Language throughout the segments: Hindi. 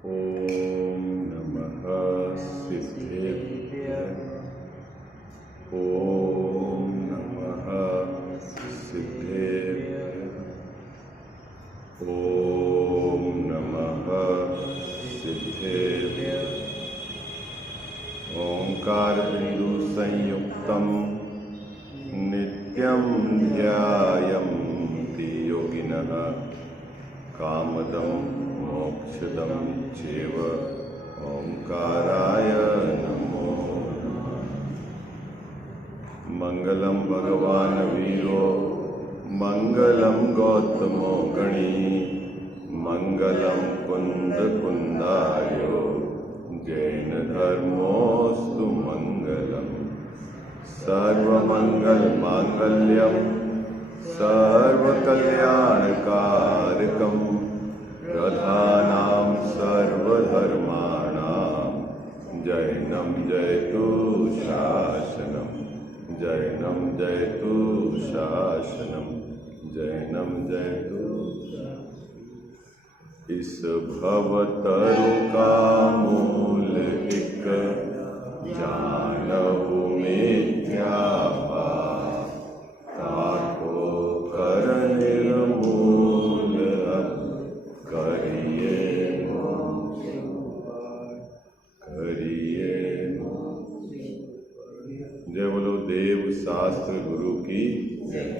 ॐ नमः सिद्धेभ्यः। ॐ नमः सिद्धेभ्यः। ॐ नमः सिद्धेभ्यः। ओंकारबिन्दुसंयुक्तं नित्यं ध्यायन्ति योगिनः कामदं मोक्षदं चैव। ओंकाराय नमो नमः। मंगलम भगवान वीरो मंगलम गौतमो गणी मंगलम कुंद कुंदार्यो जैन धर्मोस्तु मंगलम। सर्वमंगल मांगल्यम सर्वकल्याणकारकम प्रधानां सर्वधर्माणां जैनं जयतु शासनम। जैनं जयतु शासनम। जैनं जयतु। इस भवतरु का मूल एक जानहु मिथ्या ताको कर निर्मूल करिए करिए। जय बोलो देव शास्त्र गुरु की जय।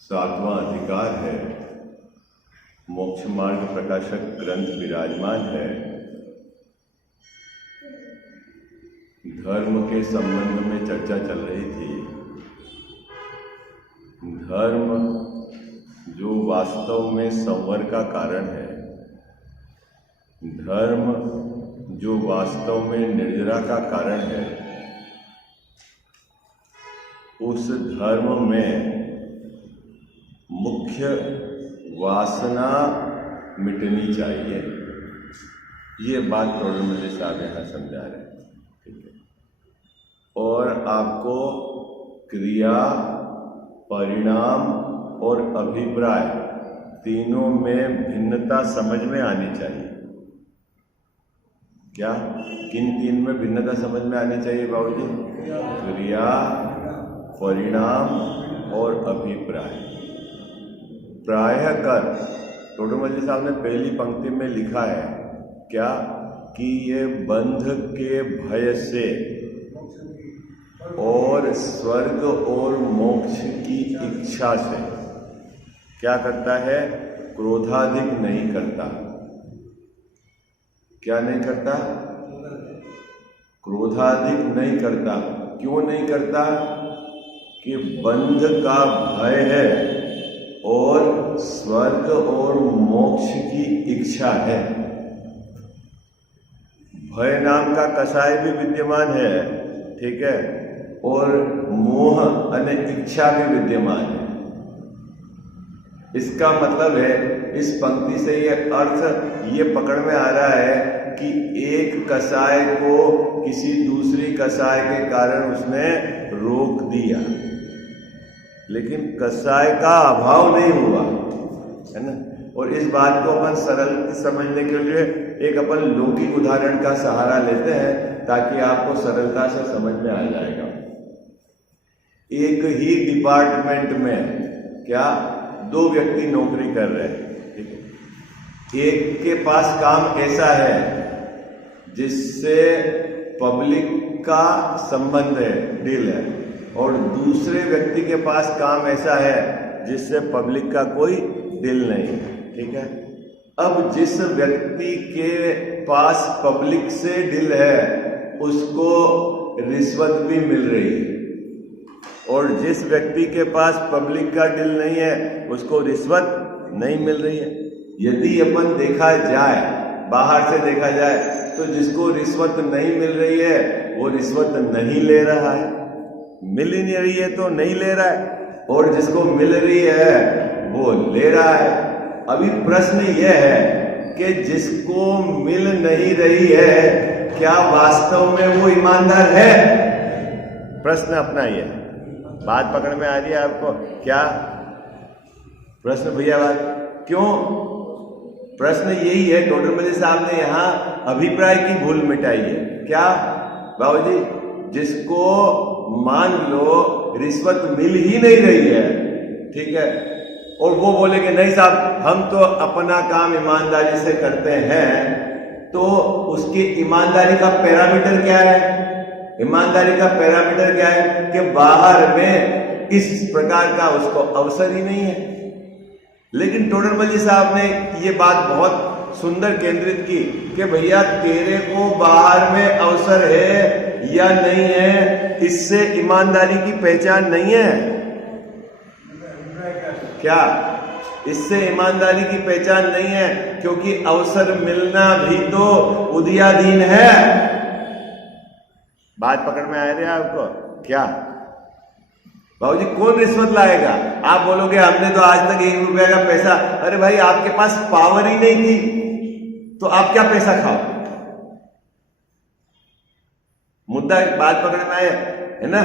सातवां अधिकार है। मोक्ष मार्ग प्रकाशक ग्रंथ विराजमान है। धर्म के संबंध में चर्चा चल रही थी। धर्म जो वास्तव में संवर का कारण है, धर्म जो वास्तव में निर्जरा का कारण है, उस धर्म में मुख्य वासना मिटनी चाहिए। ये बात प्रॉब्लम साहब यहाँ समझा रहे हैं, ठीक है। और आपको क्रिया, परिणाम और अभिप्राय तीनों में भिन्नता समझ में आनी चाहिए। क्या किन तीन में भिन्नता समझ में आनी चाहिए बाबूजी? क्रिया, परिणाम और अभिप्राय। प्रायः कर टोडरमल साहब ने पहली पंक्ति में लिखा है क्या कि ये बंध के भय से और स्वर्ग और मोक्ष की इच्छा से क्या करता है? क्रोधाधिक नहीं करता। क्या नहीं करता? क्रोधाधिक नहीं करता। क्यों नहीं करता? कि बंध का भय है और स्वर्ग और मोक्ष की इच्छा है। भय नाम का कसाय भी विद्यमान है, ठीक है, और मोह अने इच्छा भी विद्यमान है। इसका मतलब है इस पंक्ति से ये अर्थ ये पकड़ में आ रहा है कि एक कसाय को किसी दूसरी कसाय के कारण उसने रोक दिया, लेकिन कसाय का अभाव नहीं हुआ, है ना। और इस बात को अपन सरल समझने के लिए एक अपन लौकिक उदाहरण का सहारा लेते हैं ताकि आपको सरलता से समझ में आ जाएगा। एक ही डिपार्टमेंट में क्या दो व्यक्ति नौकरी कर रहे हैं, ठीक है। एक के पास काम ऐसा है जिससे पब्लिक का संबंध है, डील है, और दूसरे व्यक्ति के पास काम ऐसा है जिससे पब्लिक का कोई डील नहीं है, ठीक है। अब जिस व्यक्ति के पास पब्लिक से डील है उसको रिश्वत भी मिल रही है, और जिस व्यक्ति के पास पब्लिक का डील नहीं है उसको रिश्वत नहीं मिल रही है। यदि अपन देखा जाए, बाहर से देखा जाए, तो जिसको रिश्वत नहीं मिल रही है वो रिश्वत नहीं ले रहा है, मिल ही नहीं रही है तो नहीं ले रहा है, और जिसको मिल रही है वो ले रहा है। अभी प्रश्न यह है कि जिसको मिल नहीं रही है क्या वास्तव में वो ईमानदार है? प्रश्न अपना ये है। बात पकड़ में आ रही है आपको? क्या प्रश्न भैया? बात क्यों? प्रश्न यही है, टोडरमल साहब ने यहाँ अभिप्राय की भूल मिटाई है। क्या बाबूजी? जिसको मान लो रिश्वत मिल ही नहीं रही है, ठीक है, और वो बोले कि नहीं साहब हम तो अपना काम ईमानदारी से करते हैं, तो उसकी ईमानदारी का पैरामीटर क्या है? ईमानदारी का पैरामीटर क्या है कि बाहर में इस प्रकार का उसको अवसर ही नहीं है। लेकिन टोडरमल साहब ने ये बात बहुत सुंदर केंद्रित की कि भैया तेरे को बाहर में अवसर है या नहीं है, इससे ईमानदारी की पहचान नहीं है। क्या इससे ईमानदारी की पहचान नहीं है? क्योंकि अवसर मिलना भी तो उदयाधीन है। बात पकड़ में आ रही है आपको? क्या बाबूजी कौन रिश्वत लाएगा? आप बोलोगे हमने तो आज तक 1 रुपया का पैसा, अरे भाई आपके पास पावर ही नहीं थी तो आप क्या पैसा खाओ? मुद्दा बात पकड़ में आया है ना?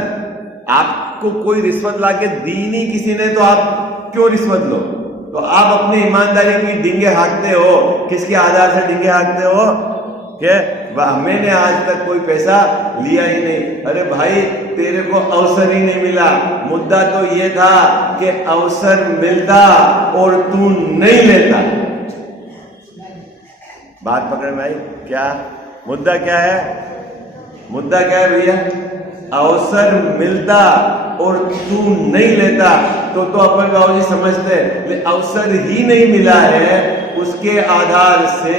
आपको कोई रिश्वत लाके दी नहीं किसी ने, तो आप क्यों रिश्वत लो? तो आप अपनी ईमानदारी की डिंगे हाँकते हो, किसके आधार से डिंगे हाँकते हो? कि मैंने आज तक कोई पैसा लिया ही नहीं। अरे भाई तेरे को अवसर ही नहीं मिला। मुद्दा तो ये था कि अवसर मिलता और तू नहीं लेता। बात पकड़ में आई? क्या मुद्दा क्या है? मुद्दा क्या है भैया? अवसर मिलता और तू नहीं लेता तो अपन बाबूजी समझते हैं अवसर ही नहीं मिला है उसके आधार से।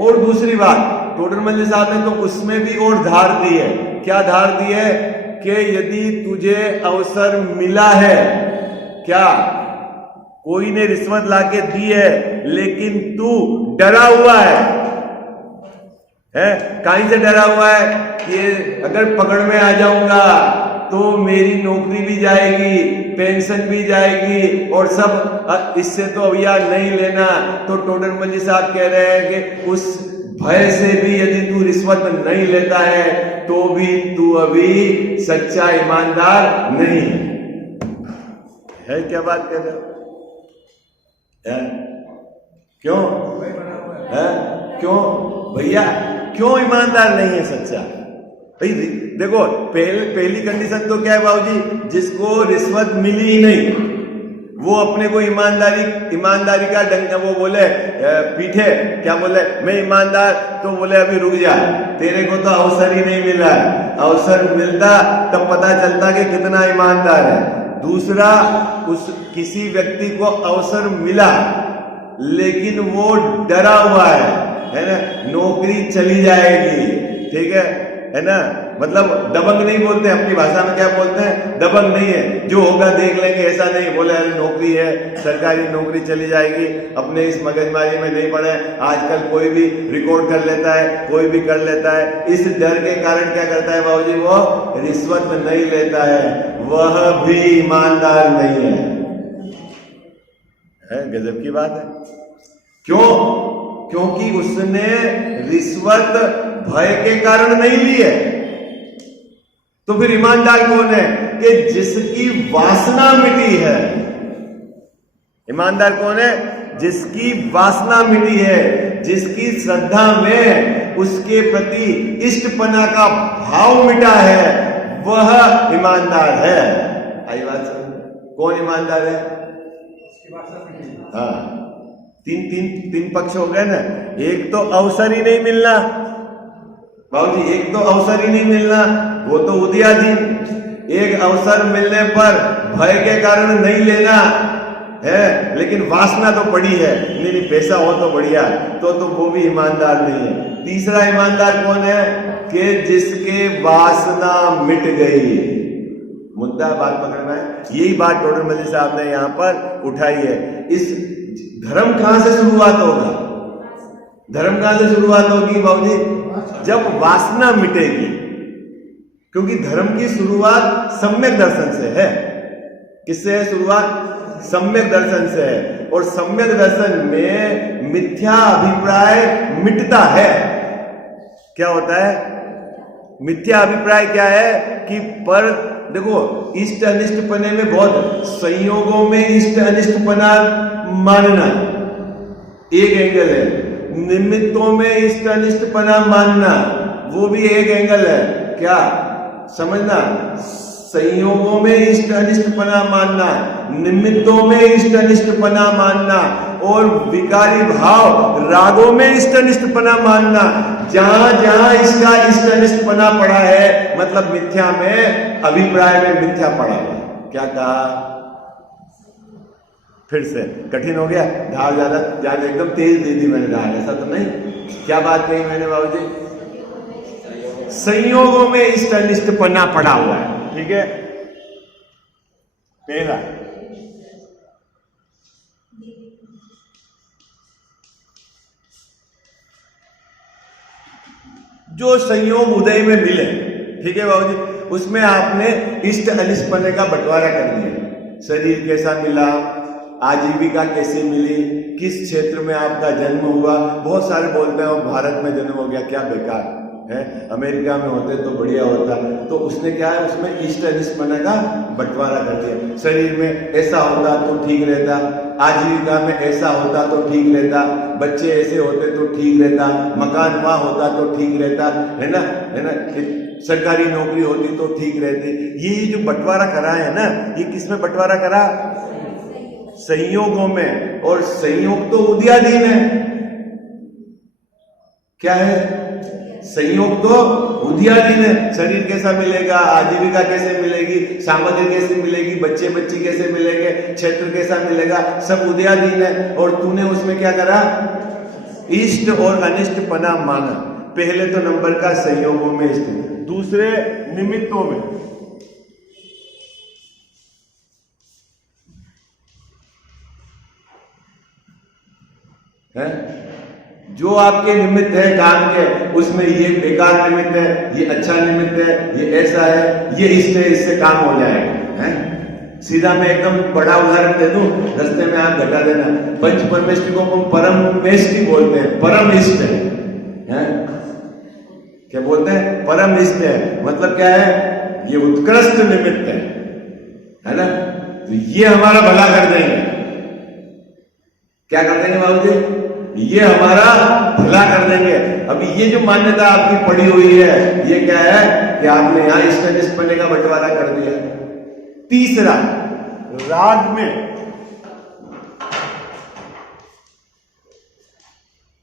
और दूसरी बात टोडरमल साहब ने तो उसमें भी और धार दी है। क्या धार दी है? कि यदि तुझे अवसर मिला है, क्या कोई ने रिश्वत लाके दी है लेकिन तू डरा हुआ है कहीं से डरा हुआ है कि अगर पकड़ में आ जाऊंगा तो मेरी नौकरी भी जाएगी, पेंशन भी जाएगी और सब, इससे तो भैया नहीं लेना। तो टोडरमल साहब कह रहे हैं कि उस भय से भी यदि तू रिश्वत नहीं लेता है तो भी तू अभी सच्चा ईमानदार नहीं है। क्या बात कर रहे हो? क्यों है? क्यों भैया क्यों ईमानदार नहीं है सच्चा? भाई देखो पहली कंडीशन तो क्या है बाबूजी? जिसको रिश्वत मिली ही नहीं वो अपने को ईमानदारी का डंका, वो बोले पीठे, क्या बोले मैं ईमानदार, तो बोले अभी रुक जा, तेरे को तो अवसर ही नहीं मिला। अवसर मिलता तब पता चलता कि कितना ईमानदार है। दूसरा, उस किसी व्यक्ति को अवसर मिला लेकिन वो डरा हुआ है ना, नौकरी चली जाएगी, ठीक है ना, मतलब दबंग नहीं बोलते, अपनी भाषा में क्या बोलते हैं? दबंग नहीं है, जो होगा देख लेंगे ऐसा नहीं। बोले अरे नौकरी है, सरकारी नौकरी चली जाएगी, अपने इस मगजमारी में नहीं पड़े। आजकल कोई भी रिकॉर्ड कर लेता है, कोई भी कर लेता है। इस डर के कारण क्या करता है बाबूजी? वो रिश्वत नहीं लेता है, वह भी ईमानदार नहीं है। गजब की बात है। क्यों? क्योंकि उसने रिश्वत भय के कारण नहीं ली है। तो फिर ईमानदार कौन है? कि जिसकी वासना मिटी है। ईमानदार कौन है? जिसकी वासना मिटी है, जिसकी श्रद्धा में उसके प्रति इष्टपना का भाव मिटा है, वह ईमानदार है। आई बात समझ? कौन ईमानदार है? हाँ, तीन पक्ष हो गए ना। एक तो अवसर ही नहीं मिलना बाबूजी, एक तो अवसर ही नहीं मिलना, वो तो उदयाधीन। एक अवसर मिलने पर भय के कारण नहीं लेना है, लेकिन वासना तो पड़ी है, नहीं पैसा हो तो बढ़िया, तो वो भी ईमानदार नहीं है। तीसरा ईमानदार कौन है? कि जिसके वासना मिट गई। मुद्दा बात पकड़ना है। यही बात टोडरमल साहब ने यहाँ पर उठाई है। इस धर्म कहां से शुरुआत होगा? धर्म कहां से शुरुआत होगी बाबूजी? जब वासना मिटेगी, क्योंकि धर्म की शुरुआत सम्यक दर्शन से है। किससे है शुरुआत? सम्यक दर्शन से है। और सम्यक दर्शन में मिथ्या अभिप्राय मिटता है। क्या होता है? मिथ्या अभिप्राय क्या है कि पर देखो इष्ट अनिष्टपने में बहुत संयोगों में इष्ट अनिष्टपना मानना एक एंगल है, निमित्तों में इष्ट अनिष्टपना मानना वो भी एक एंगल है। क्या समझना, संयोगों में इष्ट अनिष्टपना मानना, निमित्तों में इष्ट अनिष्टपना मानना और विकारी भाव रागों में इष्ट अनिष्टपना मानना। जहां जहां इसका इष्ट अनिष्टपना पड़ा है मतलब मिथ्या में, अभिप्राय में मिथ्या पड़ा है। क्या कहा, फिर से कठिन हो गया, ढाल ज्यादा एकदम तेज दे दी मैंने ढाल, ऐसा तो नहीं। क्या बात कही मैंने बाबूजी, संयोगों में इष्ट अनिष्टपना पड़ा हुआ है। ठीक है, पहला जो संयोग उदय में मिले, ठीक है बाबूजी, उसमें आपने इष्ट अनिष्टपने का बंटवारा कर दिया। शरीर कैसा मिला, आजीविका कैसे मिली, किस क्षेत्र में आपका जन्म हुआ। बहुत सारे बोलते हैं भारत में जन्म हो गया, क्या बेकार है, अमेरिका में होते तो बढ़िया होता। तो उसने क्या है, उसमें इष्ट अनिष्टपना का बंटवारा कर दिया। शरीर में ऐसा होता तो ठीक रहता, आजीविका में ऐसा होता तो ठीक रहता, बच्चे ऐसे होते तो ठीक रहता, मकान वहां होता तो ठीक रहता, है ना, है ना, सरकारी नौकरी होती तो ठीक रहती। ये जो बंटवारा करा है ना, ये किसमें बंटवारा करा, संयोगों में। और संयोग तो उदयाधीन है। क्या है, संयोग तो उदयाधीन है। शरीर कैसा मिलेगा, आजीविका कैसे मिलेगी, सामग्री कैसे मिलेगी, बच्चे बच्ची कैसे मिलेंगे, क्षेत्र कैसा मिलेगा, सब उदयाधीन है। और तूने उसमें क्या करा, इष्ट और अनिष्टपना माना। पहले तो नंबर का संयोगों में इष्ट, दूसरे निमित्तों में। है जो आपके निमित्त है काम के, उसमें ये बेकार निमित्त है, ये अच्छा निमित्त है, ये ऐसा है, ये इससे काम हो जाएगा। है सीधा मैं एकदम बड़ा उदाहरण दे दूं, रास्ते में आप घटा देना। पंच परमेष्टि को हम परमेष्टि बोलते हैं, परम इष्ट है। क्या बोलते हैं, परम इष्ट है। मतलब क्या है, ये उत्कृष्ट निमित्त है ना। तो ये हमारा भला कर देंगे। क्या कर देंगे बाबूजी, ये हमारा भला कर देंगे। अभी ये जो मान्यता आपकी पड़ी हुई है, ये क्या है कि आपने यहां इष्ट अनिष्टपने का बंटवारा कर दिया। तीसरा, राग में,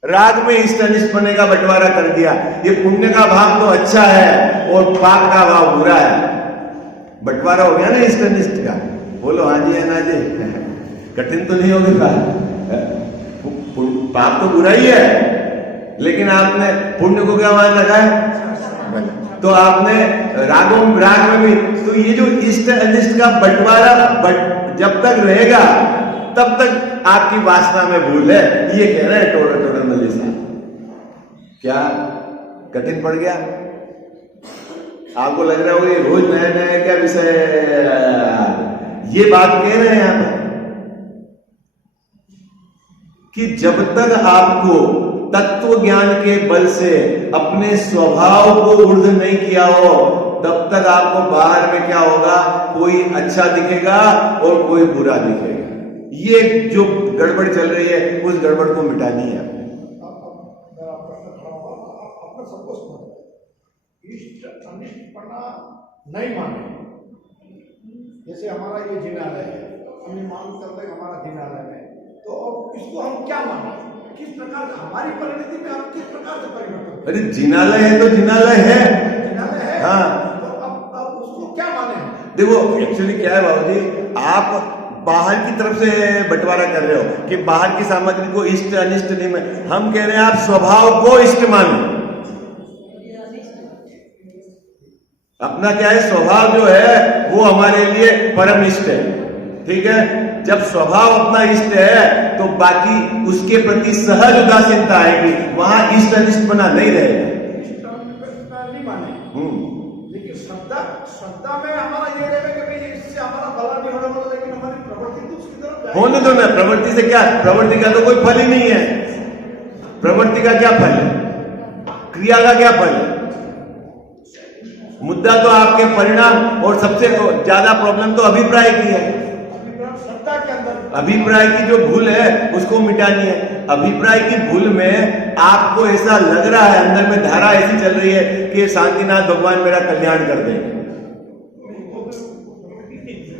राग में इष्ट अनिष्टपने का बंटवारा कर दिया। ये पुण्य का भाव तो अच्छा है और पाप का भाव बुरा है। बंटवारा हो गया ना इष्ट अनिष्ट का। बोलो हाँ जी है ना जी, कठिन तो नहीं होगा। पाप तो बुरा ही है, लेकिन आपने पुण्य को क्या मान रखा है, तो आपने रागों राग में भी। तो ये जो इष्ट अनिष्ट का बंटवारा जब तक रहेगा तब तक आपकी वासना में भूल है। ये कह रहे हैं टोडर टोडर मलिसा। क्या कठिन पड़ गया आपको, लग रहा हो ये रोज नया नया क्या विषय है। ये बात कह रहे हैं यहां पर कि जब तक आपको तत्व ज्ञान के बल से अपने स्वभाव को ऊर्ध नहीं किया हो, तब तक आपको बाहर में क्या होगा, कोई अच्छा दिखेगा और कोई बुरा दिखेगा। ये जो गड़बड़ चल रही है, उस गड़बड़ को मिटानी है। इष्ट अनिष्टपना नहीं माने। जैसे हमारा ये जिनालय है, हम मान करते हैं हमारा जिनालय है, तो अब इसको हम क्या माने, किस प्रकार हमारी परिणति में हम किस प्रकार से परिवर्तन। अरे जिनालय है तो जिनालय है, जिनालय है। हाँ, तो अब उसको क्या माने। देखो एक्चुअली क्या है बाबूजी, आप बाहर की तरफ से बंटवारा कर रहे हो कि बाहर की सामग्री को इष्ट अनिष्ट नहीं में। हम कह रहे हैं आप स्वभाव को इष्ट मानो। अपना क्या है, स्वभाव जो है वो हमारे लिए परम इष्ट है। ठीक है, जब स्वभाव अपना इष्ट है तो बाकी उसके प्रति सहज उदासीनता आएगी, वहां इष्ट अनिष्टपना नहीं रहेगा। नहीं माने, लेकिन श्रद्धा में हमारा ये रहेगा कि इससे हमारा भला नहीं होने वाला, लेकिन हमारी प्रवृत्ति तो उसकी तरफ होने दो ना। प्रवृत्ति से क्या, प्रवृत्ति का तो कोई फल ही नहीं है। प्रवृत्ति का क्या फल है, क्रिया का क्या फल है। मुद्दा तो आपके परिणाम और सबसे ज्यादा प्रॉब्लम तो अभिप्राय की है। सत्ता के अंदर अभिप्राय की जो भूल है उसको मिटानी है। अभिप्राय की भूल में आपको ऐसा लग रहा है, अंदर में धारा ऐसी चल रही है कि शांतिनाथ भगवान मेरा कल्याण कर देंगे।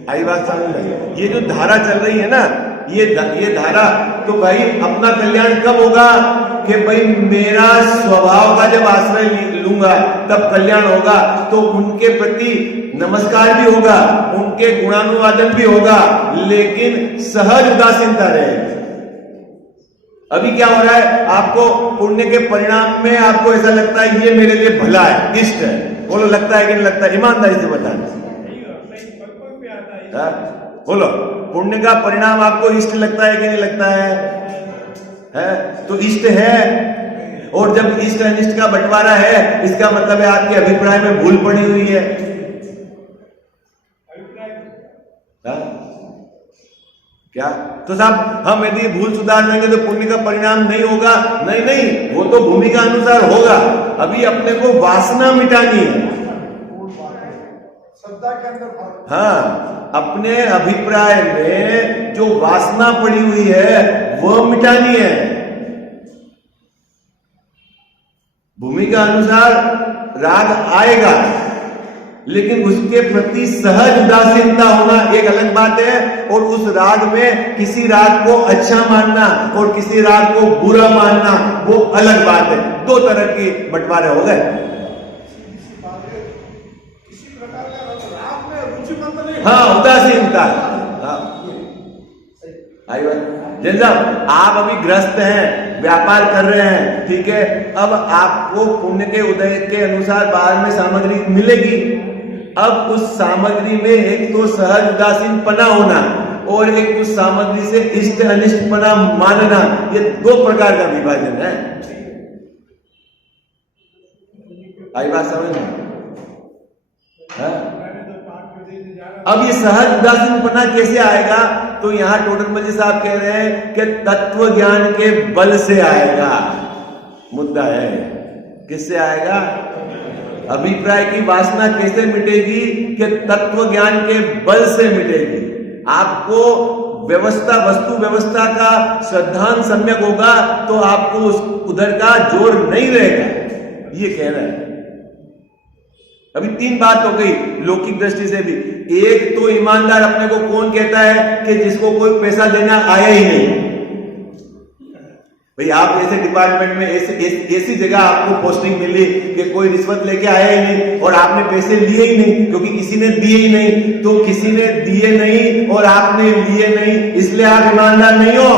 आई बात समझ लगी? ये जो धारा चल रही है ना, ये धारा तो भाई अपना कल्याण कब होगा कि भाई मेरा स्वभाव का जब आश्रय लूंगा तब कल्याण होगा। तो उनके प्रति नमस्कार भी होगा, उनके गुणानुवादन भी होगा, लेकिन सहज उदासीनता रहेगी। अभी क्या हो रहा है, आपको पुण्य के परिणाम में आपको ऐसा लगता है ये मेरे लिए भला है, इष्ट है। बोलो लगता है कि नहीं लगता है? ईमानदारी से बताना। बोलो, पुण्य का परिणाम आपको इष्ट लगता है कि नहीं लगता है? तो इष्ट है, और जब इष्ट अनिष्ट का बंटवारा है, इसका मतलब है आपके अभिप्राय में भूल पड़ी हुई है। क्या? तो साहब हम यदि भूल सुधार देंगे तो पुण्य का परिणाम नहीं होगा? नहीं, वो तो भूमिका अनुसार होगा। अभी अपने को वासना मिटानी है। श्रद्धा के अंदर हाँ, अपने अभिप्राय में जो वासना पड़ी हुई है वो मिटानी है। भूमिका अनुसार राग आएगा, लेकिन उसके प्रति सहज उदासीनता होना एक अलग बात है, और उस राग में किसी राग को अच्छा मानना और किसी राग को बुरा मानना वो अलग बात है। दो तरह के बंटवारे हो गए। हाँ, उदासीनता। आई बात? जैसा आप अभी ग्रस्त हैं, व्यापार कर रहे हैं, ठीक है, अब आपको पुण्य के उदय के अनुसार बाहर में सामग्री मिलेगी। अब उस सामग्री में एक तो सहज उदासीनपना होना और एक उस सामग्री से इष्ट अनिष्टपना मानना, ये दो प्रकार का विभाजन है। आई बात समझ में? अब ये सहज उदासीनपना कैसे आएगा? तो यहां टोडरमल जी साहब कह रहे हैं कि तत्व ज्ञान के बल से आएगा। मुद्दा है किससे आएगा? अभिप्राय की वासना कैसे मिटेगी? कि तत्व ज्ञान के बल से मिटेगी। आपको व्यवस्था, वस्तु व्यवस्था का श्रद्धांत सम्यक होगा तो आपको उधर का जोर नहीं रहेगा, ये कह रहा है। अभी तीन बात हो गई लौकिक दृष्टि से भी। एक तो ईमानदार अपने को कौन कहता है कि जिसको कोई पैसा देना आया ही नहीं। भाई आप ऐसे डिपार्टमेंट में ऐसी जगह आपको पोस्टिंग मिली कि कोई रिश्वत लेके आया ही नहीं और आपने पैसे लिए ही नहीं, क्योंकि किसी ने दिए ही नहीं। तो किसी ने दिए नहीं और आपने लिए नहीं, इसलिए आप ईमानदार नहीं हो,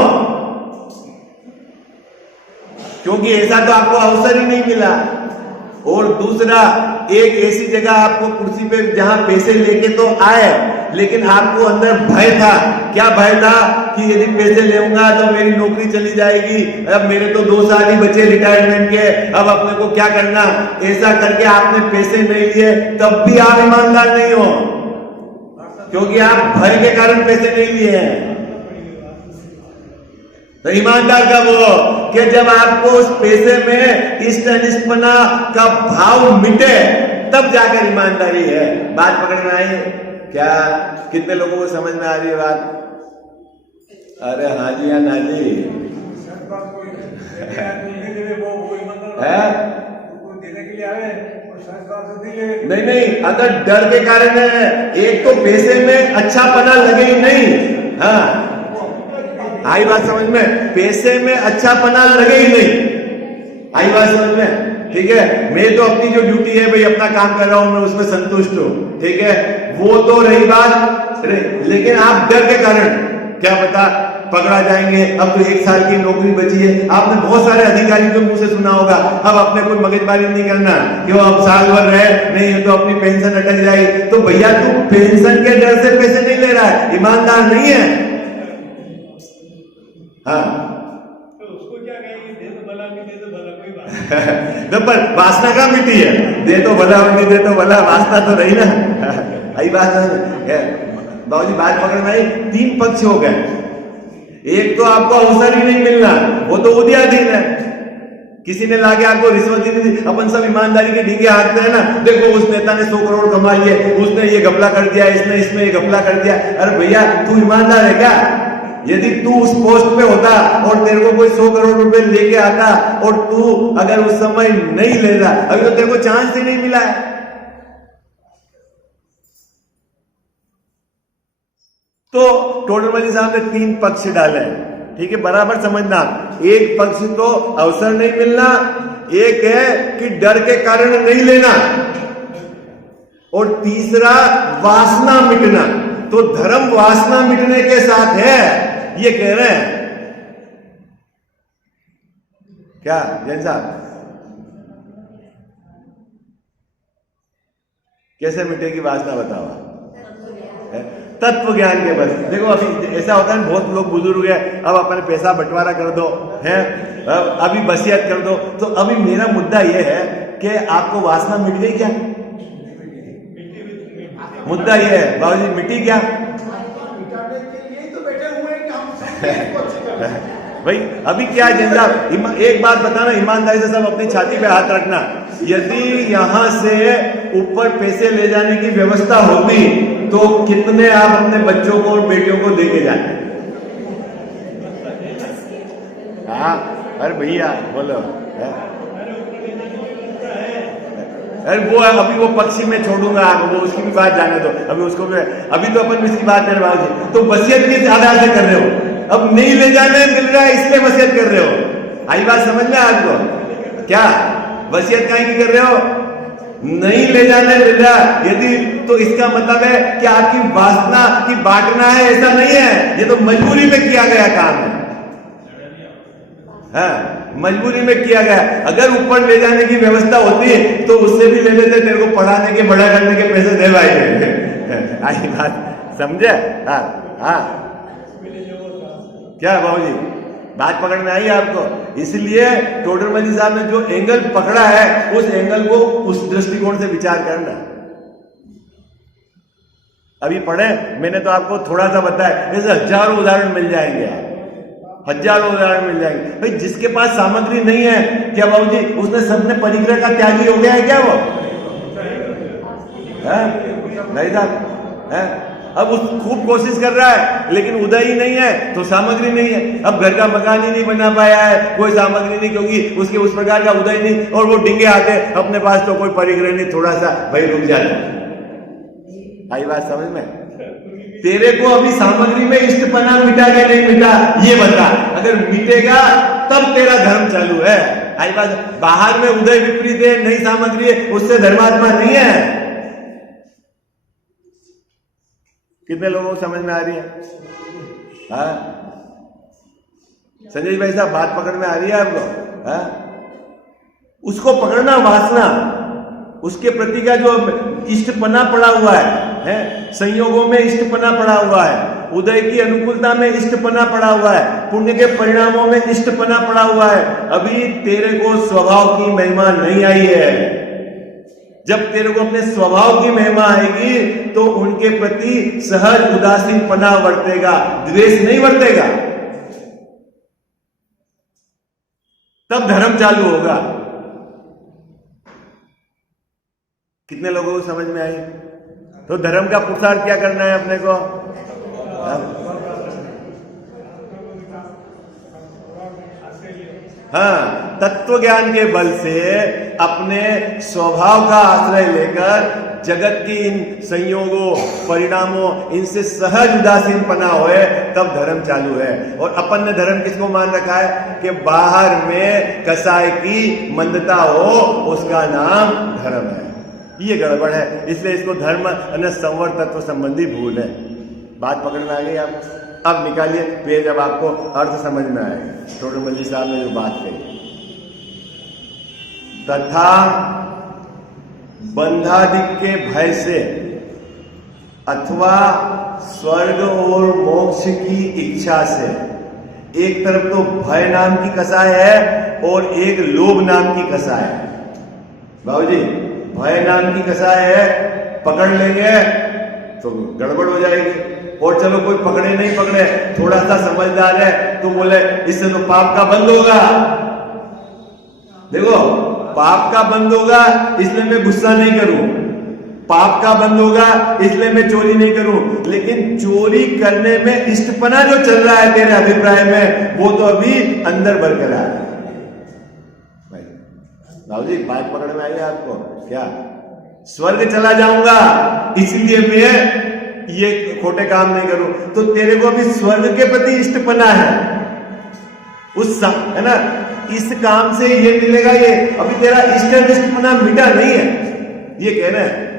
क्योंकि ऐसा तो आपको अवसर ही नहीं मिला। और दूसरा, एक ऐसी जगह आपको कुर्सी पे जहां पैसे लेके तो आए, लेकिन आपको अंदर भय था। क्या भय था? कि यदि पैसे लेऊंगा तो मेरी नौकरी चली जाएगी, अब मेरे तो 2 साल ही बचे रिटायरमेंट के, अब अपने को क्या करना। ऐसा करके आपने पैसे नहीं लिए, तब भी आप ईमानदार नहीं हो, क्योंकि आप भय के कारण पैसे नहीं लिए हैं। तो ईमानदार कब हो? कि जब आपको उस पैसे में इष्ट अनिष्टपना का भाव मिटे, तब जाकर ईमानदारी है। बात पकड़ में आई क्या? कितने लोगों को समझ में आ रही है बात? अरे हाँ जी, हाँ ना जी है? नहीं, अगर डर के कारण है, एक तो पैसे में अच्छा पना लगे ही नहीं। हाँ, आई बात समझ में? पैसे में अच्छा पना लगे ही नहीं। आई बात समझ में? ठीक है, मैं तो अपनी जो ड्यूटी है भाई अपना काम कर रहा हूं, मैं उसमें संतुष्ट हूं, ठीक है, वो तो रही बात। लेकिन आप डर के कारण, क्या पता पकड़ा जाएंगे, अब तो 1 साल की नौकरी बची है। आपने बहुत सारे अधिकारियों के मुंह से सुना होगा, अब अपने कोई मगजमारी नहीं करना, क्यों अब साल भर रहे नहीं तो अपनी पेंशन अटक जाएगी। तो भैया तू पेंशन के डर से पैसे नहीं ले रहा है, ईमानदार नहीं है। हाँ, तो उसको क्या कहेंगे? दे तो भला, नहीं दे तो भला, कोई बात नहीं। पर वासना का मिट्टी है, दे तो भला नहीं दे तो भला, वासना तो रही ना। आई बात है बाबूजी, बात पकड़ में आई। 3 पक्ष हो गए। एक तो आपको अवसर ही नहीं मिलना, वो तो उद्याधीन है। किसी ने लाके आपको रिश्वत ही नहीं दी, अपन सब ईमानदारी के ढींगे हाँकते हैं ना, देखो उस नेता ने 100 करोड़ कमा लिए, उसने ये घपला कर दिया, इसने इसमें ये घपला कर दिया। अरे भैया तू ईमानदार है क्या? यदि तू उस पोस्ट पे होता और तेरे को कोई 100 करोड़ रुपए लेके आता और तू अगर उस समय नहीं ले रहा, अभी तो तेरे को चांस ही नहीं मिला है। तो टोडरमल साहब ने 3 पक्ष डाले हैं, ठीक है, बराबर समझना। एक पक्ष तो अवसर नहीं मिलना, एक है कि डर के कारण नहीं लेना, और तीसरा वासना मिटना। तो धर्म वासना मिटने के साथ है, ये कह रहे हैं। क्या जैन साहब, कैसे मिटेगी वासना बताओ? तत्व ज्ञान के बस। देखो अभी ऐसा होता है, बहुत लोग बुजुर्ग है, अब अपने पैसा बंटवारा कर दो है, अभी वसीयत कर दो। तो अभी मेरा मुद्दा यह है कि आपको वासना मिट गई क्या? मुद्दा यह है बाबूजी, मिटी क्या? भाई अभी क्या है जैन साहब, एक बात बताना, ईमानदारी से सब अपनी छाती पे हाथ रखना। यदि यहां से ऊपर पैसे ले जाने की व्यवस्था होती तो कितने आप अपने बच्चों को और बेटियों को देके जाते? हाँ अरे भैया बोलो। अरे वो अभी वो पक्षी में छोड़ूंगा, वो उसकी भी बात जाने दो, अभी उसको भी, अभी तो अपन इसकी बात कर रहे हो। तो वसीयत किस आधार से कर रहे हो? अब नहीं ले जाने मिल रहा है इसलिए वसीयत कर रहे हो। आई बात समझ में आपको? क्या वसीयत काहे की कर रहे हो? नहीं ले जाने मिल रहा यदि, तो इसका मतलब है कि आपकी वासना की बांटना है, ऐसा नहीं है। ये तो मजबूरी में किया गया काम है, हाँ मजबूरी में किया गया। अगर ऊपर ले जाने की व्यवस्था होती तो उससे भी ले लेते, तेरे को पढ़ाने के बड़ा करने के पैसे दे भाई। आई बात समझे? हाँ हाँ क्या बाबूजी बात पकड़ में आई आपको? इसलिए टोडरमल साहब ने जो एंगल पकड़ा है उस एंगल को उस दृष्टिकोण से विचार करना। अभी पढ़े, मैंने तो आपको थोड़ा सा बताया, ऐसे हजारों उदाहरण मिल जाएंगे, हजारों उदाहरण मिल जाएंगे। भाई जिसके पास सामग्री नहीं है, क्या बाबूजी उसने सबने परिग्रह का त्यागी हो गया है क्या वो? नहीं साहब है, अब उस खूब कोशिश कर रहा है लेकिन उदय ही नहीं है तो सामग्री नहीं है। अब घर का मकान ही नहीं बना पाया है, कोई सामग्री नहीं, क्योंकि उसके उस प्रकार का उदय नहीं, और वो डिंगे आते अपने पास तो कोई परिग्रह नहीं, थोड़ा सा भाई रुक जाता। आई बात समझ में? तेरे को अभी सामग्री में इष्टपना मिटा के नहीं मिटा ये बता, अगर मिटेगा तब तेरा धर्म चालू है। आई बात, बाहर में उदय विपरीत है, नई सामग्री है, उससे धर्मात्मा नहीं है। कितने लोगों को समझ में आ रही है? हाँ संजय भाई साहब बात पकड़ में आ रही है आपको? हाँ उसको पकड़ना, वासना, उसके प्रति का जो इष्टपना पड़ा हुआ है, संयोगों में इष्टपना पड़ा हुआ है, उदय की अनुकूलता में इष्टपना पड़ा हुआ है, पुण्य के परिणामों में इष्टपना पड़ा हुआ है। अभी तेरे को स्वभाव की महिमा नहीं आई है। जब तेरे को अपने स्वभाव की महिमा आएगी तो उनके प्रति सहज उदासीनपना वर्तेगा, द्वेष नहीं वर्तेगा, तब धर्म चालू होगा। कितने लोगों को समझ में आई? तो धर्म का पुरुषार्थ क्या करना है अपने को? हाँ तत्व ज्ञान के बल से अपने स्वभाव का आश्रय लेकर जगत की इन संयोगों, परिणामों, इनसे सहज उदासीनपना होए तब धर्म चालू है। और अपन ने धर्म किसको मान रखा है कि बाहर में कसाय की मंदता हो उसका नाम धर्म है। ये गड़बड़ है, इसलिए इसको धर्म अन्य संवर तत्व संबंधी भूल है। बात पकड़ में आ गई आप? अब निकालिए पेज, अब आपको अर्थ समझ में आएगा। टोडरमल साहब ने जो बात कही, तथा बंधादिक के भय से अथवा स्वर्ग और मोक्ष की इच्छा से, एक तरफ तो भय नाम की कसाय है और एक लोभ नाम की कसाय है। बाबूजी भय नाम की कसाय है, पकड़ लेंगे तो गड़बड़ हो जाएगी, और चलो कोई पकड़े नहीं पकड़े, थोड़ा सा समझदार है तो बोले इससे तो पाप का बंद होगा, देखो, पाप का बंद होगा इसलिए मैं गुस्सा नहीं करूं, पाप का बंद होगा इसलिए मैं चोरी नहीं करूं, लेकिन चोरी करने में इष्टपना जो चल रहा है तेरे अभिप्राय में, वो तो अभी अंदर बरकरार है। भाई राहुल जी, बात पकड़ में आई है आपको? क्या स्वर्ग चला जाऊंगा इसलिए मैं ये खोटे काम नहीं करूं, तो तेरे को अभी स्वर्ग के प्रति इष्टपना है, है ना, इस काम से ये मिलेगा, ये अभी तेरा इष्टपना मिटा नहीं है, ये कह रहे हैं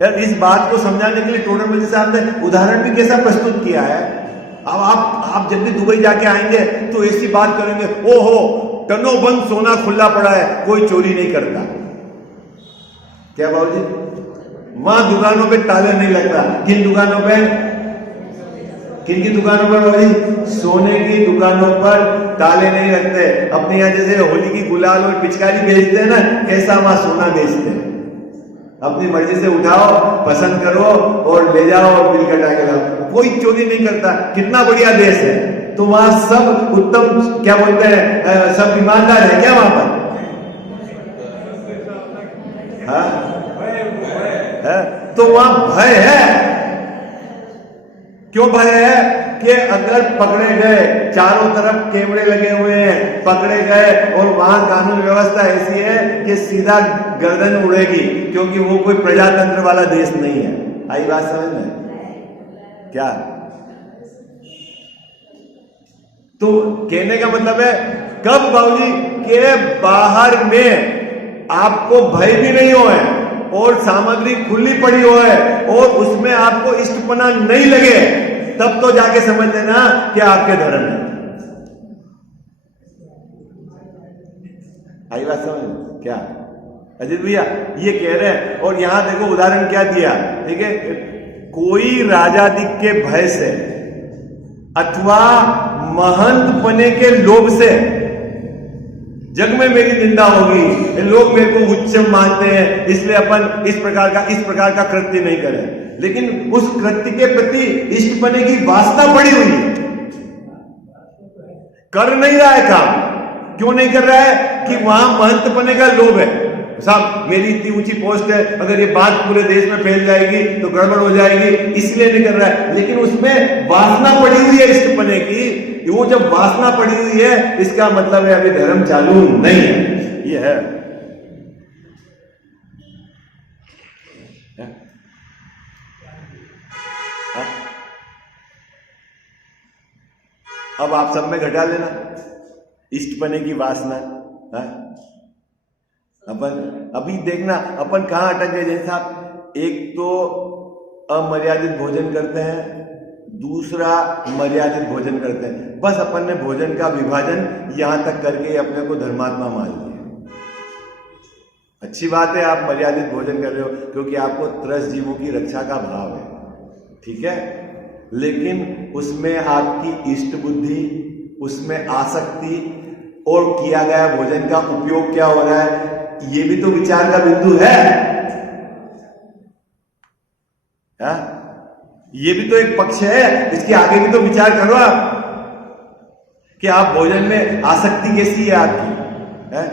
यार। इस बात को समझाने के लिए टोडर मल जी साहब ने उदाहरण भी कैसा प्रस्तुत किया है। अब आप जब भी दुबई जाके आएंगे तो ऐसी बात करेंगे, ओहो टनो बंद सोना खुला पड़ा है, कोई चोरी नहीं करता। क्या बाबू जी, वहां दुकानों पे ताले नहीं लगता। किन दुकानों पे? किन की दुकानों पर बाबू जी? सोने की दुकानों पर ताले नहीं लगते। अपने यहाँ जैसे होली की गुलाल और पिचकारी बेचते हैं ना, कैसा वहां सोना बेचते हैं। अपनी मर्जी से उठाओ, पसंद करो और ले जाओ और बिल कटा के लाओ, कोई चोरी नहीं करता। कितना बढ़िया देश है। तो वहां सब उत्तम, क्या बोलते हैं, सब ईमानदार है क्या वहां पर? हाँ? तो वहां भय है। क्यों भय है? कि अगर पकड़े गए, चारों तरफ कैमरे लगे हुए हैं, पकड़े गए और वहां कानून व्यवस्था ऐसी है कि सीधा गर्दन उड़ेगी, क्योंकि वो कोई प्रजातंत्र वाला देश नहीं है। आई बात समझ में? क्या तो कहने का मतलब है, कब बाबूजी के बाहर में आपको भय भी नहीं हो है और सामग्री खुली पड़ी हो है और उसमें आपको इष्टपना नहीं लगे, तब तो जाके समझ लेना कि आपके धर्म है। आई बात समझ में? क्या अजीत भैया ये कह रहे हैं, और यहां देखो उदाहरण क्या दिया, ठीक है, कोई राजाधिक के भय से अथवा महंत पने के लोभ से जग में मेरी निंदा होगी, लोग मेरे को उच्च मानते हैं, इसलिए अपन इस प्रकार का कृत्य नहीं करें। लेकिन उस कृत्य के प्रति इष्टपने की वासना पड़ी हुई है, कर नहीं रहा है काम। क्यों नहीं कर रहा है? कि वहां महंत पने का लोभ है। साहब मेरी इतनी ऊंची पोस्ट है, अगर ये बात पूरे देश में फैल जाएगी तो गड़बड़ हो जाएगी, इसलिए नहीं कर रहा है। लेकिन उसमें वासना पड़ी हुई है इष्टपने की। वो जब वासना पड़ी हुई है, इसका मतलब है अभी धर्म चालू नहीं है। ये है। अब आप सब में घटा लेना इष्टपने की वासना। अपन अभी देखना अपन कहां अटक गए। जैसे आप एक तो अमर्यादित भोजन करते हैं, दूसरा मर्यादित भोजन करते हैं। बस अपन ने भोजन का विभाजन यहां तक करके अपने को धर्मात्मा मान लिया। अच्छी बात है आप मर्यादित भोजन कर रहे हो, क्योंकि आपको त्रस्त जीवों की रक्षा का भाव है, ठीक है। लेकिन उसमें आपकी इष्ट बुद्धि, उसमें आसक्ति और किया गया भोजन का उपयोग क्या हो रहा है, ये भी तो विचार का बिंदु है। ये भी तो एक पक्ष है, इसके आगे भी तो विचार करो आप कि आप भोजन में आसक्ति कैसी है आपकी, है?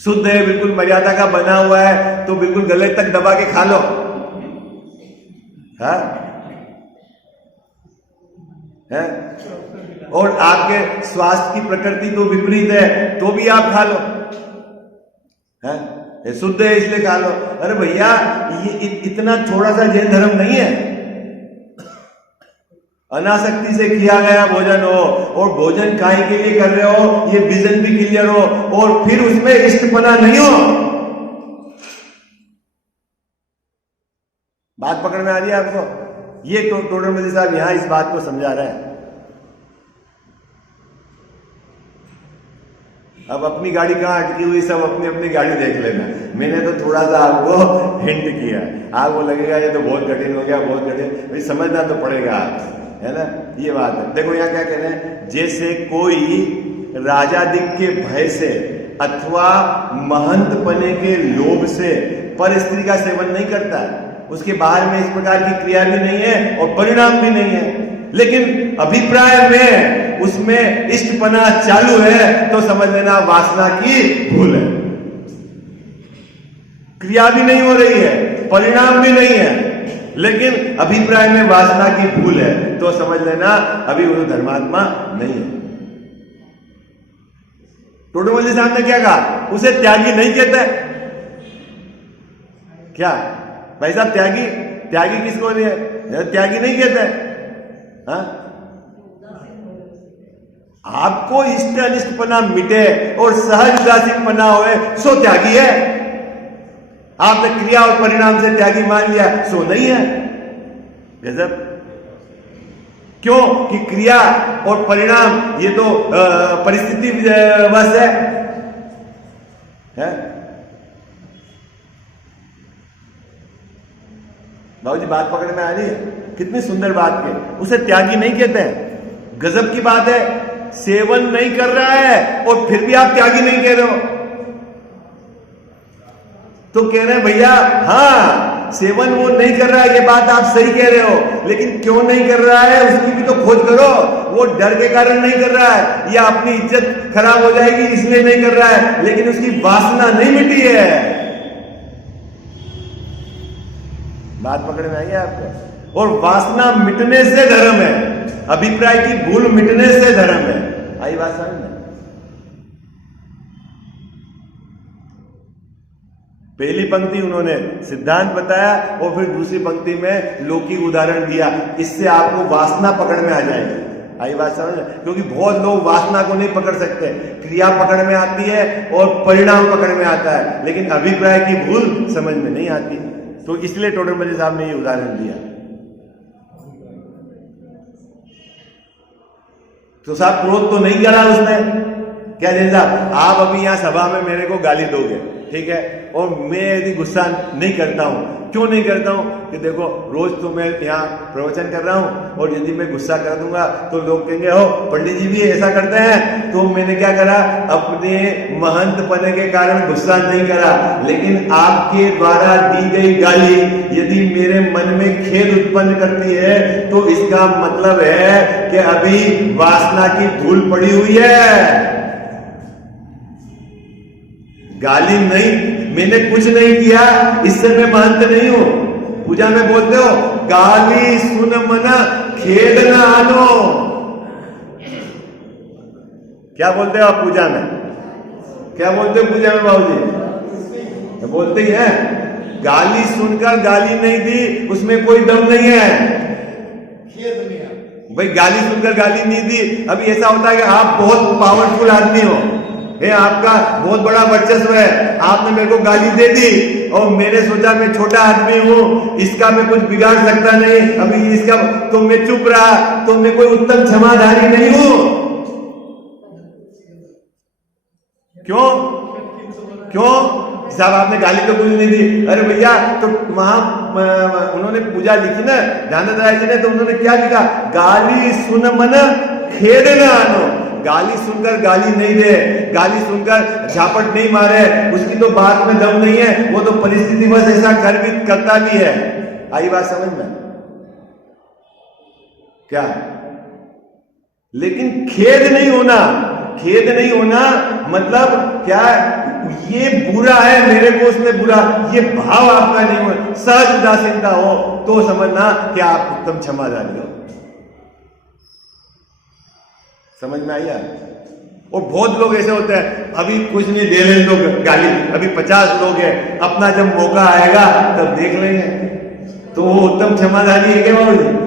शुद्ध है, बिल्कुल मर्यादा का बना हुआ है, तो बिल्कुल गले तक दबा के खा लो, है? और आपके स्वास्थ्य की प्रकृति तो विपरीत है, तो भी आप खा लो, है? शुद्ध है इसलिए खा लो। अरे भैया ये इतना थोड़ा सा जैन धर्म नहीं है। अनासक्ति से किया गया भोजन हो और भोजन काहे के लिए कर रहे हो, ये विजन भी क्लियर हो और फिर उसमें इष्टपना नहीं हो। बात पकड़ में आ रही है आपको? ये तो टोडर मल जी साहब यहां इस बात को समझा रहे हैं। अब अपनी गाड़ी कहां अटकी हुई, सब अपनी अपनी गाड़ी देख लेना। मैंने तो थोड़ा सा आपको हिंट किया, आपको लगेगा ये तो बहुत कठिन हो गया, बहुत कठिन, भाई समझना तो पड़ेगा आप, है ना। ये बात है। देखो यहाँ क्या कह रहे हैं, जैसे कोई राजाधिक के भय से अथवा महंत पने के लोभ से पर स्त्री का सेवन नहीं करता है, उसके बाहर में इस प्रकार की क्रिया भी नहीं है और परिणाम भी नहीं है, लेकिन अभिप्राय में उसमें इष्टपना चालू है, तो समझ लेना वासना की भूल है। क्रिया भी नहीं हो रही है, परिणाम भी नहीं है, लेकिन अभिप्राय में वासना की भूल है, तो समझ लेना अभी वो धर्मात्मा नहीं है। टोडरमल जी साहब ने क्या कहा? उसे त्यागी नहीं कहते। क्या भाई साहब, त्यागी त्यागी किसको नहीं है? त्यागी नहीं कहते। हाँ, आपको इष्ट अनिष्टपना मिटे और सहज उदासीनपना होए, सो त्यागी है। आपने क्रिया और परिणाम से त्यागी मान लिया, सो नहीं है। गजब। क्यों कि क्रिया और परिणाम ये तो परिस्थिति वश है? बाबूजी बात पकड़ में आ रही है? कितनी सुंदर बात के, उसे त्यागी नहीं कहते हैं। गजब की बात है, सेवन नहीं कर रहा है और फिर भी आप त्यागी नहीं कह रहे हो। तो कह रहे हैं भैया, हाँ सेवन वो नहीं कर रहा है, ये बात आप सही कह रहे हो, लेकिन क्यों नहीं कर रहा है उसकी भी तो खोज करो। वो डर के कारण नहीं कर रहा है या अपनी इज्जत खराब हो जाएगी इसलिए नहीं कर रहा है, लेकिन उसकी वासना नहीं मिटी है। बात पकड़ में आई है आपको? और वासना मिटने से धर्म है, अभिप्राय की भूल मिटने से धर्म है। आई बात समझ में? पहली पंक्ति उन्होंने सिद्धांत बताया और फिर दूसरी पंक्ति में लौकिक उदाहरण दिया, इससे आपको वासना पकड़ में आ जाएगी। आई बात समझ? क्योंकि बहुत लोग वासना को नहीं पकड़ सकते, क्रिया पकड़ में आती है और परिणाम पकड़ में आता है, लेकिन अभिप्राय की भूल समझ में नहीं आती। तो इसलिए टोडरमल जी साहब ने ये उदाहरण दिया। तो साहब क्रोध तो नहीं करा उसने, क्या जैन साहब आप अभी यहां सभा में मेरे को गाली दोगे, ठीक है, और मैं यदि गुस्सा नहीं करता हूं, क्यों नहीं करता हूं कि देखो रोज तो मैं यहाँ प्रवचन कर रहा हूं और यदि मैं गुस्सा कर दूंगा तो लोग कहेंगे हो पंडित जी भी ऐसा करते हैं। तो मैंने क्या करा, अपने महंत पने के कारण गुस्सा नहीं करा, लेकिन आपके द्वारा दी गई गाली यदि मेरे मन में खेद उत्पन्न करती है तो इसका मतलब है कि अभी वासना की धूल पड़ी हुई है। गाली नहीं, मैंने कुछ नहीं किया, इससे मैं महंत नहीं हूं। पूजा में बोलते हो गाली सुन मना खेद न आनो, क्या बोलते हो आप पूजा में? क्या बोलते हो पूजा में बाबूजी? बोलते ही है, गाली सुनकर गाली नहीं दी उसमें कोई दम नहीं है। खेद नहीं है भाई, गाली सुनकर गाली नहीं दी। अभी ऐसा होता है कि आप बहुत पावरफुल आदमी हो, आपका बहुत बड़ा वर्चस्व है, आपने मेरे को गाली दे दी और मैंने सोचा मैं छोटा आदमी हूं, इसका मैं कुछ बिगाड़ सकता नहीं, अभी इसका तो मैं चुप रहा, तो मैं कोई उत्तम क्षमाधारी नहीं हूं। क्यों क्यों साहब आपने गाली तो कुछ नहीं दी? अरे भैया, तो वहां उन्होंने पूजा लिखी ना ध्यानदत्त राय जी ने, तो उन्होंने क्या लिखा? गाली सुन मन खेद न आनो। गाली सुनकर गाली नहीं दे, गाली सुनकर झापट नहीं मारे, उसकी तो बात में दम नहीं है, वो तो परिस्थिति बस ऐसा करता भी है। आई बात समझ में? क्या? लेकिन खेद नहीं होना, खेद नहीं होना मतलब क्या? ये बुरा है, मेरे को उसने बुरा, ये भाव आपका नहीं हो, सहज उदासीनता हो, तो समझना कि आप उत्तम क्षमाधारी हो। समझ में आया? और बहुत लोग ऐसे होते हैं, अभी कुछ नहीं दे रहे लोग गाली, अभी 50 लोग हैं, अपना जब मौका आएगा तब देख लेंगे। तो वो उत्तम क्षमाधारी है क्या बाबूजी?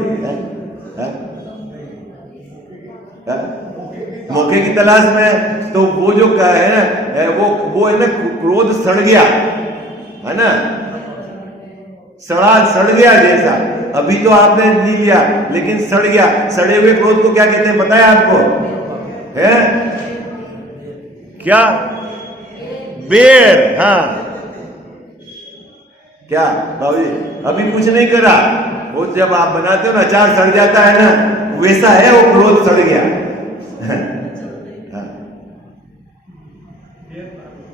मौके की तलाश में, तो वो जो है ना, वो है ना, क्रोध सड़ गया है ना, सड़ गया जैसा। अभी तो आपने ली लिया, लेकिन सड़ गया। सड़े हुए क्रोध को क्या कहते हैं पता है आपको? है क्या? बेर। हाँ, क्या बाबूजी? अभी कुछ नहीं करा, वो जब आप बनाते हो ना अचार सड़ जाता है ना, वैसा है वो क्रोध सड़ गया।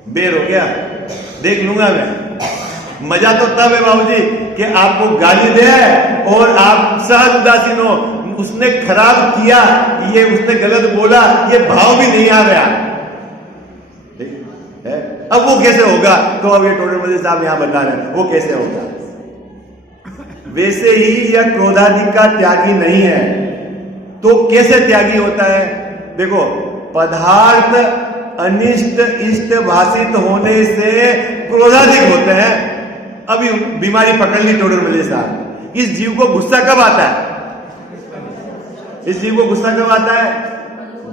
बेर हो गया, देख लूंगा मजा तो तब है बाबूजी कि आपको गाली दे और आप सहज उदासीन हो, उसने खराब किया, ये उसने गलत बोला, ये भाव भी नहीं आ रहा है। अब वो कैसे होगा? तो अब ये टोडर मल्लिक साहब यहां बता रहे हैं वो कैसे होगा। वैसे ही यह क्रोधादि का त्यागी नहीं है, तो कैसे त्यागी होता है? देखो, पदार्थ अनिष्ट इष्ट भाषित होने से क्रोधाधिक होते हैं। अभी बीमारी पकड़ ली टोडर मल्लिक साहब। इस जीव को गुस्सा कब आता है? इस जीव को गुस्सा कब आता है?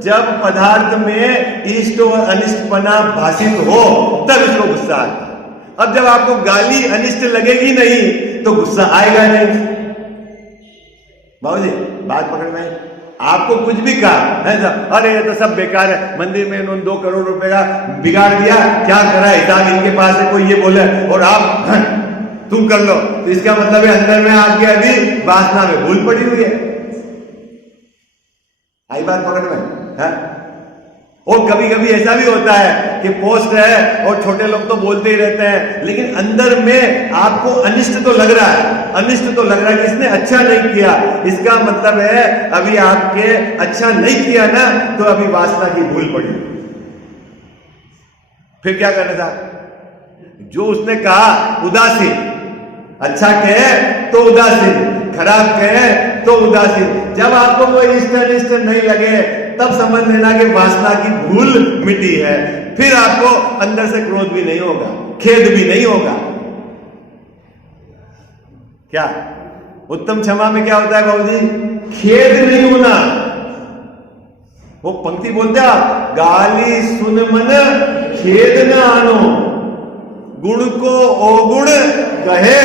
जब पदार्थ में इष्ट और अनिष्टपना भाषित हो, तब इसको गुस्सा आता है। अब जब आपको गाली अनिष्ट लगेगी नहीं तो गुस्सा आएगा नहीं। बाबूजी बात पकड़ में, आपको कुछ भी कहा है सब, अरे ये तो सब बेकार है, मंदिर में इन्होंने 2 करोड़ रुपए का बिगाड़ दिया, क्या करा, हिसाब इनके पास है, कोई ये बोले और आप तुम कर लो, तो इसका मतलब है अंदर में आपके अभी वासना में भूल पड़ी हुई है। आई बात पकड़ में है? और कभी कभी ऐसा भी होता है कि पोस्ट है और छोटे लोग तो बोलते ही रहते हैं, लेकिन अंदर में आपको अनिष्ट तो लग रहा है, अनिष्ट तो लग रहा है कि इसने अच्छा नहीं किया। इसका मतलब है अभी आपके अच्छा नहीं किया ना, तो अभी वासना की भूल पड़ी। फिर क्या करना था? जो उसने कहा उदासीन, अच्छा कहे तो उदासीन, खराब कहे तो उदासीन। जब आपको वो इष्ट अनिष्ट नहीं लगे तब समझ लेना कि वासना की भूल मिटी है। फिर आपको अंदर से क्रोध भी नहीं होगा, खेद भी नहीं होगा। क्या उत्तम क्षमा में क्या होता है बाबूजी? खेद नहीं होना। वो पंक्ति बोलते आप, गाली सुन मन खेद न आनो, गुण को अवगुण कहे।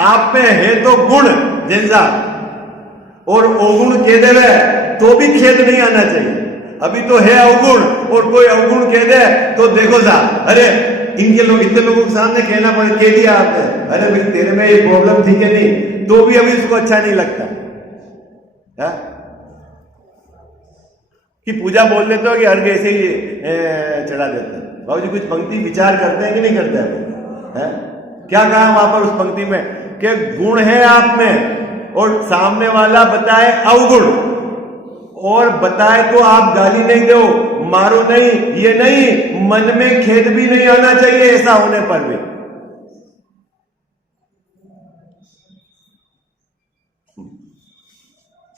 आप में है तो गुण जैसा और अवगुण कह देवे तो भी खेद नहीं आना चाहिए। अभी तो है अवगुण और कोई अवगुण कह दे तो देखो साहब, अरे इनके लोग इतने लोगों के सामने कहना पड़े, कह दिया आपने, अरे भाई तेरे में ये प्रॉब्लम थी कि नहीं, तो भी अभी उसको अच्छा नहीं लगता है? कि पूजा बोल देते हो कि अर्घ ऐसे ही चढ़ा देते हैं। बाबूजी कुछ पंक्ति विचार करते हैं कि नहीं करते हैं? क्या कहा वहां पर उस पंक्ति में कि गुण है आप में और सामने वाला बताए अवगुण, और बताए तो आप गाली नहीं दो, मारो नहीं, ये नहीं, मन में खेद भी नहीं आना चाहिए ऐसा होने पर भी।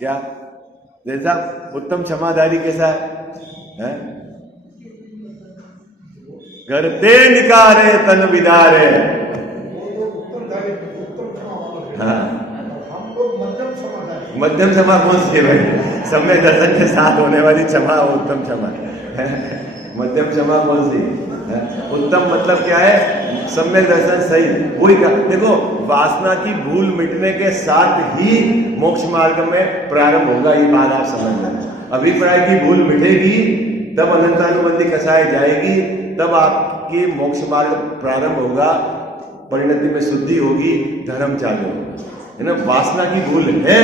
क्या जैसा उत्तम क्षमाधारी कैसा है? करते निकारे तन विदारे। हाँ, मध्यम क्षमा कौन सी है भाई? सम्यक दर्शन के साथ होने वाली क्षमा उत्तम क्षमा। मध्यम क्षमा कौन सी है? उत्तम मतलब क्या है? सम्यक दर्शन सही, वही का। देखो, वासना की भूल मिटने के साथ ही मोक्ष मार्ग में प्रारंभ होगा, ये बात आप समझ लेना। अभिप्राय की भूल मिटेगी तब अनंतानुबंधी कसाई जाएगी, तब आपकी मोक्ष मार्ग प्रारंभ होगा, परिणति में शुद्धि होगी, धर्म चालू होगा, है ना। वासना की भूल है,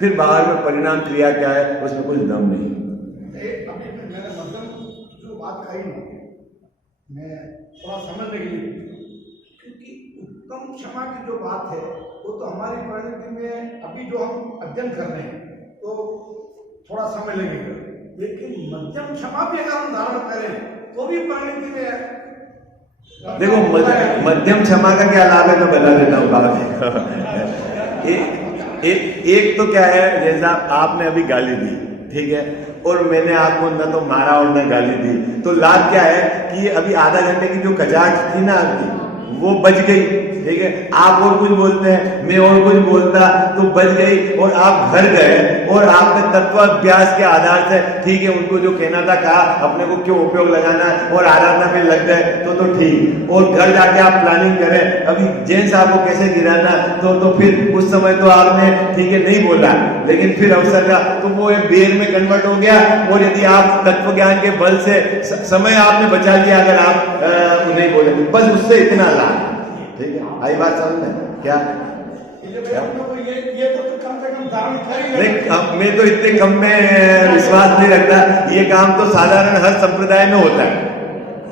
फिर बाहर में परिणाम क्रिया क्या है उसमें कुछ दम नहीं। अभी मैंने मतलब जो बात कही ना, मैं थोड़ा समझने के लिए, क्योंकि उत्तम क्षमा की जो बात है वो तो हमारी परिणति में अभी जो हम अध्ययन कर रहे हैं तो थोड़ा समय लगेगा, लेकिन मध्यम क्षमा भी अगर हम धारण करें तो भी परिणति में। देखो, मध्यम क्षमा का क्या लाभ है मैं बता देता हूँ। एक तो क्या है, जैसा आपने अभी गाली दी, ठीक है, और मैंने आपको न तो मारा और न गाली दी, तो लाभ क्या है कि अभी आधा घंटे की जो कचाट थी ना आपकी, वो बच गई, ठीक है। आप और कुछ बोलते हैं, मैं और कुछ बोलता, तो बच गई, और आप घर गए और आपने तत्वाभ्यास के आधार से, ठीक है, उनको जो कहना था कहा, अपने को क्यों उपयोग लगाना और आराधना में लग गए तो ठीक। और घर जाके आप प्लानिंग करें अभी जैन साहब को कैसे गिराना, तो फिर उस समय तो आपने ठीक है नहीं बोला, लेकिन फिर अवसर का तो वो एक बेर में कन्वर्ट हो गया। और यदि आप तत्व ज्ञान के बल से समय आपने बचा लिया, अगर आप नहीं बोले, बस उससे इतना लाभ, ठीक है। आई बात समझ में? क्या ये तो कम से कम धारण कर ही नहीं, मैं तो इतने कम में विश्वास नहीं रखता। ये काम तो साधारण हर संप्रदाय में होता है,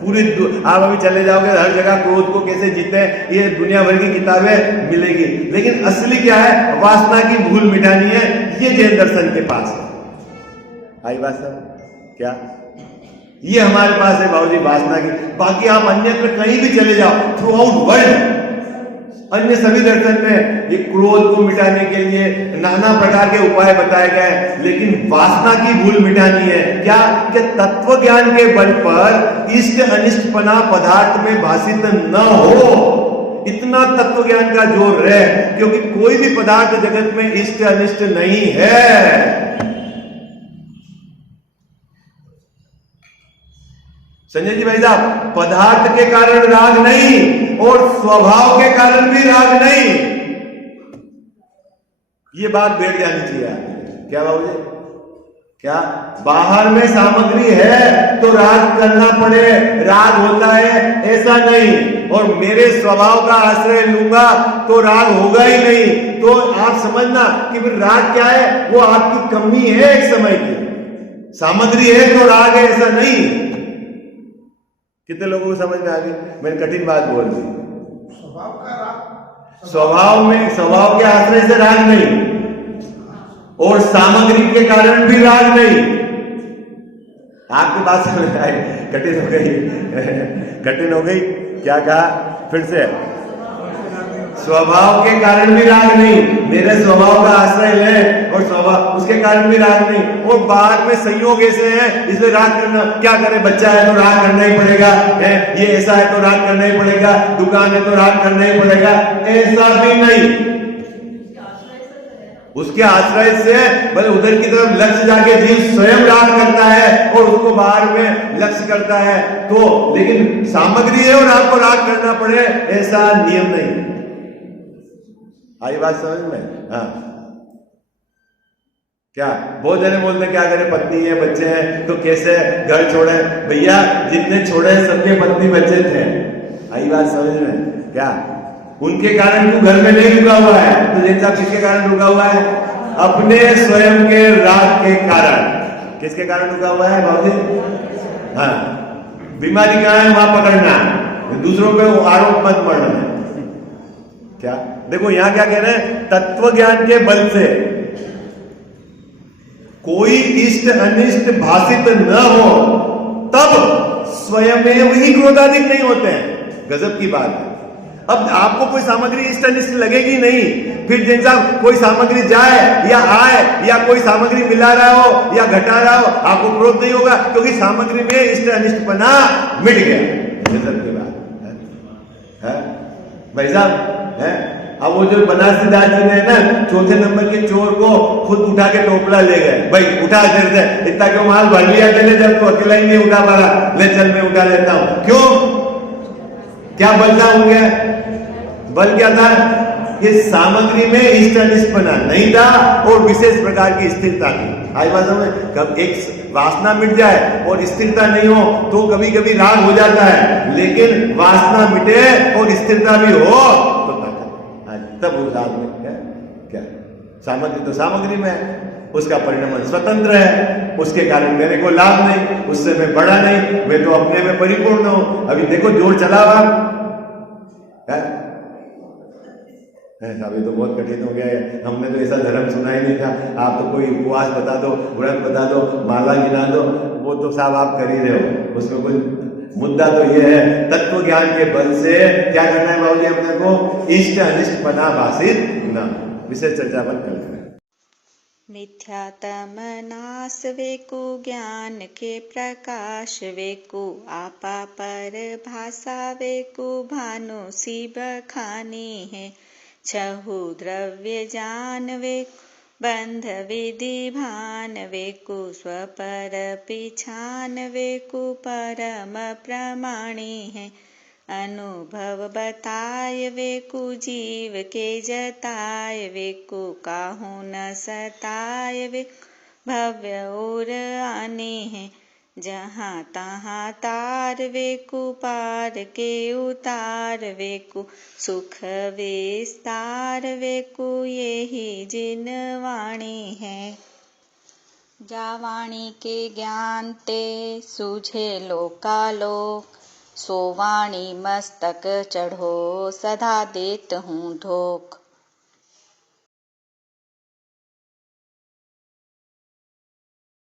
आप अभी चले जाओगे हर जगह क्रोध को कैसे जीते हैं, ये दुनिया भर की किताबें मिलेगी, लेकिन असली क्या है, वासना की भूल मिटानी है, ये जैन दर्शन के पास है। आई बात सर क्या, ये हमारे पास है बाबूजी वासना की। बाकी आप अन्य पे कहीं भी चले जाओ, थ्रू आउट वर्ल्ड अन्य सभी दर्शन में ये क्रोध को मिटाने के लिए नाना प्रकार के उपाय बताए गए, लेकिन वासना की भूल मिटानी है क्या, कि तत्व ज्ञान के बल पर इष्ट अनिष्टपना पदार्थ में भाषित न हो, इतना तत्व ज्ञान का जोर है, क्योंकि कोई भी पदार्थ जगत में इष्ट अनिष्ट नहीं है। संजय जी भाई साहब, पदार्थ के कारण राग नहीं और स्वभाव के कारण भी राग नहीं, ये बात बैठ जानी चाहिए। क्या बाबूजी, क्या बाहर में सामग्री है तो राग करना पड़े, राग होता है ऐसा नहीं, और मेरे स्वभाव का आश्रय लूंगा तो राग होगा ही नहीं, तो आप समझना कि फिर राग क्या है, वो आपकी कमी है एक समय की, सामग्री है तो राग है ऐसा नहीं। कितने लोगों को समझ में आ गई? मैंने कठिन बात बोल दी। स्वभाव का राग, स्वभाव के आश्रय से राग नहीं, और सामग्री के कारण भी राग नहीं। आपकी बात समझ आई? कठिन हो गई कठिन हो गई। क्या कहा फिर से? स्वभाव के कारण भी राग नहीं, मेरे स्वभाव का आश्रय है और स्वभाव उसके कारण भी राग नहीं, और बाद में संयोग ऐसे है इसलिए राग करना, क्या करे, बच्चा है तो राग करना ही पड़ेगा, ये ऐसा है तो राग करना ही पड़ेगा, दुकान है तो राग करना ही पड़ेगा, ऐसा भी नहीं। उसके आश्रय से भले उधर की तरफ लक्ष्य जाके जीव स्वयं राग करता है और उसको बाहर में लक्ष्य करता है, तो लेकिन सामग्री है और आपको राग करना पड़े ऐसा नियम नहीं। आई बात समझ में? हाँ, क्या बहुत जने बोलते क्या करें, पत्नी है बच्चे हैं तो कैसे घर छोड़े, भैया जितने छोड़े सबके पत्नी बच्चे थे। आई बात समझ में? क्या उनके कारण तू घर में नहीं रुका हुआ है, तो जैन साहब किसके कारण रुका हुआ है? अपने स्वयं के राग के कारण। किसके कारण रुका हुआ है बाबूजी? हाँ, बीमारी कहाँ है वहां पकड़ना, दूसरों पे आरोप मत मरना। क्या देखो यहां क्या कह रहे हैं, तत्व ज्ञान के बल से कोई इष्ट अनिष्ट भाषित न हो तब स्वयं ही क्रोधाधिक नहीं होते हैं। गजब की बात है। अब आपको कोई सामग्री इष्ट अनिष्ट लगेगी नहीं, फिर जैसा कोई सामग्री जाए या आए या कोई सामग्री मिला रहा हो या घटा रहा हो, आपको क्रोध नहीं होगा, क्योंकि सामग्री में इष्ट अनिष्टपना मिट गया। गजब की बात है भाई साहब है। अब वो जो बनारसी दास जी ने ना चौथे नंबर के चोर को खुद उठा के टोपला ले गए, भाई उठा देर से, इतना क्यों माल भर लिया तेरे, जब तो अकेला ही नहीं उठा पा रहा, ले चल मैं उठा लेता हूं। क्यों? क्या बल था उनके? बल क्या था? ये सामग्री में इष्ट अनिष्टपना नहीं था और विशेष प्रकार की स्थिरता थी। आज बात समझ, कब एक वासना मिट जाए और स्थिरता नहीं हो तो कभी कभी राग हो जाता है, लेकिन वासना मिटे और स्थिरता भी हो तो तब उस आदमी क्या सामग्री तो सामग्री में है, उसका परिणाम स्वतंत्र है, उसके कारण मेरे को लाभ नहीं, उससे मैं बड़ा नहीं, मैं तो अपने में परिपूर्ण हूं। अभी देखो जोर चला हुआ है, अभी तो बहुत कठिन हो गया है। हमने तो ऐसा धर्म सुना ही नहीं था। आप तो कोई उपवास बता दो, व्रत बता दो, माला गिना दो, वो तो साहब आप कर ही रहे हो, उसमें कोई मुद्दा तो ये है तत्व ज्ञान के बल से क्या करना है बाबूजी अपने को, इष्ट अनिष्ट पना भाषित न। विशेष चर्चा पर कल करें। मिथ्यातम नाश वेकु ज्ञान के प्रकाश वेकु आपा पर भाषा वेकु भानु शिव खानी है छहु द्रव्य जान वेकु बंध विधि भान वेकु स्वपर पिछान वेकु परम प्रमाणी है अनुभव बताय वेकु जीव के जताय वेकु काहू न सताय वेकु भव्य और आने है जहाँ तहाँ तार वेकु पार के उतार वेकु सुख विस्तार वेकु यही जिन वाणी है। जा वाणी के ज्ञान ते सूझे लोकालोक सोवाणी मस्तक चढ़ो सदा देत हूँ धोख।